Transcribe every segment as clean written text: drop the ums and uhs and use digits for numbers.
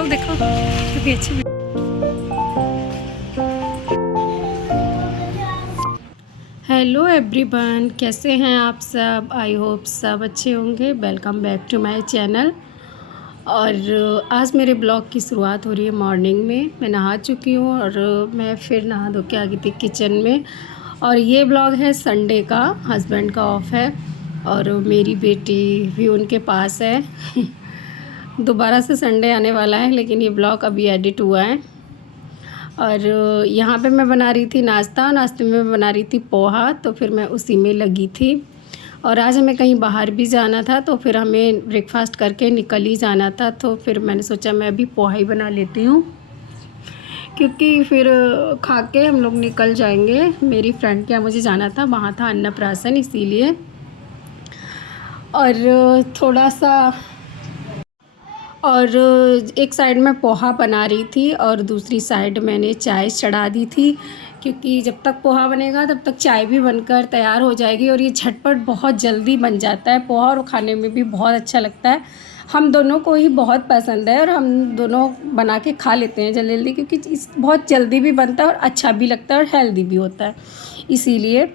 Blog देखो कितनी अच्छी। हेलो एवरीवन, कैसे हैं आप सब? आई होप सब अच्छे होंगे। Welcome back to my channel. और आज मेरे ब्लॉग की शुरुआत हो रही है मॉर्निंग में। मैं नहा चुकी हूँ और मैं फिर नहा धो के आ गई थी किचन में। और ये ब्लॉग है संडे का, हस्बैंड का ऑफ है और मेरी बेटी भी उनके पास है। दोबारा से संडे आने वाला है, लेकिन ये ब्लॉग अभी एडिट हुआ है। और यहाँ पे मैं बना रही थी नाश्ते में मैं बना रही थी पोहा, तो फिर मैं उसी में लगी थी। और आज हमें कहीं बाहर भी जाना था, तो फिर हमें ब्रेकफास्ट करके निकल ही जाना था, तो फिर मैंने सोचा मैं अभी पोहा ही बना लेती हूँ, क्योंकि फिर खा के हम लोग निकल जाएंगे। मेरी फ्रेंड के यहाँ मुझे जाना था, वहाँ था अन्नप्राशन, इसीलिए। और थोड़ा सा और एक साइड में पोहा बना रही थी और दूसरी साइड मैंने चाय चढ़ा दी थी, क्योंकि जब तक पोहा बनेगा तब तक चाय भी बनकर तैयार हो जाएगी। और ये झटपट बहुत जल्दी बन जाता है पोहा, और खाने में भी बहुत अच्छा लगता है। हम दोनों को ही बहुत पसंद है और हम दोनों बना के खा लेते हैं जल्दी जल्दी, क्योंकि इस बहुत जल्दी भी बनता है और अच्छा भी लगता है और हेल्दी भी होता है, इसीलिए।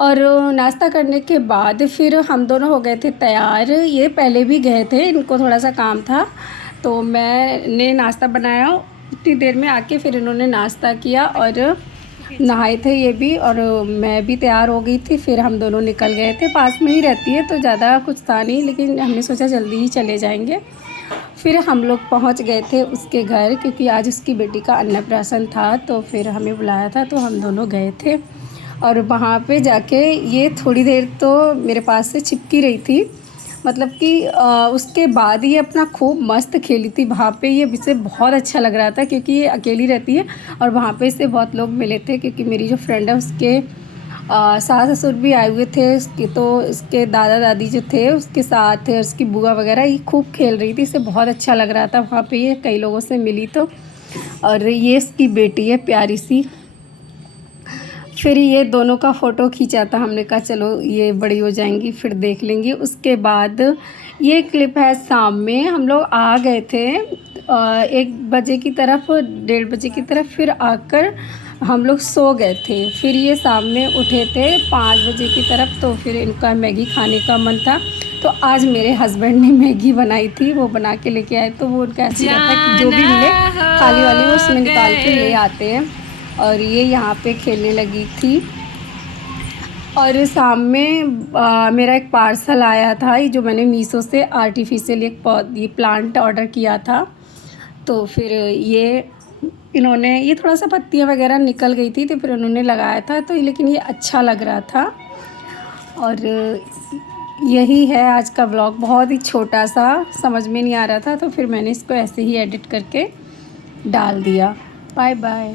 और नाश्ता करने के बाद फिर हम दोनों हो गए थे तैयार। ये पहले भी गए थे, इनको थोड़ा सा काम था, तो मैंने नाश्ता बनाया। उतनी देर में आके फिर इन्होंने नाश्ता किया और नहाए थे ये भी, और मैं भी तैयार हो गई थी। फिर हम दोनों निकल गए थे। पास में ही रहती है तो ज़्यादा कुछ था नहीं, लेकिन हमने सोचा जल्दी ही चले जाएंगे। फिर हम लोग पहुंच गए थे उसके घर, क्योंकि आज उसकी बेटी का अन्नप्राशन था, तो फिर हमें बुलाया था, तो हम दोनों गए थे। और वहाँ पे जाके ये थोड़ी देर तो मेरे पास से चिपकी रही थी, मतलब कि उसके बाद ये अपना खूब मस्त खेली थी वहाँ पे। ये इसे बहुत अच्छा लग रहा था, क्योंकि ये अकेली रहती है और वहाँ पे इससे बहुत लोग मिले थे, क्योंकि मेरी जो फ्रेंड है उसके सास ससुर भी आए हुए थे उसके, तो इसके दादा दादी जो थे उसके साथ थे, उसकी बुआ वगैरह। ये खूब खेल रही थी, इसे बहुत अच्छा लग रहा था वहाँ पे। ये कई लोगों से मिली तो। और ये इसकी बेटी है प्यारी सी। फिर ये दोनों का फ़ोटो खींचा था, हमने कहा चलो ये बड़ी हो जाएंगी फिर देख लेंगी। उसके बाद ये क्लिप है शाम में, हम लोग आ गए थे 1 बजे की तरफ, 1:30 बजे की तरफ। फिर आकर हम लोग सो गए थे। फिर ये शाम में उठे थे 5 बजे की तरफ, तो फिर इनका मैगी खाने का मन था, तो आज मेरे हस्बैंड ने मैगी बनाई थी, वो बना के लेके आए। तो वो उनका ऐसे रहता है कि जो भी मिले खाली वाली वो उसमें निकाल के ले आते हैं। और ये यहाँ पे खेलने लगी थी। और शाम में मेरा एक पार्सल आया था, ये जो मैंने मीशो से आर्टिफिशियल ये प्लांट ऑर्डर किया था। तो फिर ये इन्होंने, ये थोड़ा सा पत्तियाँ वगैरह निकल गई थी, तो फिर उन्होंने लगाया था, तो लेकिन ये अच्छा लग रहा था। और यही है आज का व्लॉग, बहुत ही छोटा सा, समझ में नहीं आ रहा था, तो फिर मैंने इसको ऐसे ही एडिट करके डाल दिया। Bye bye.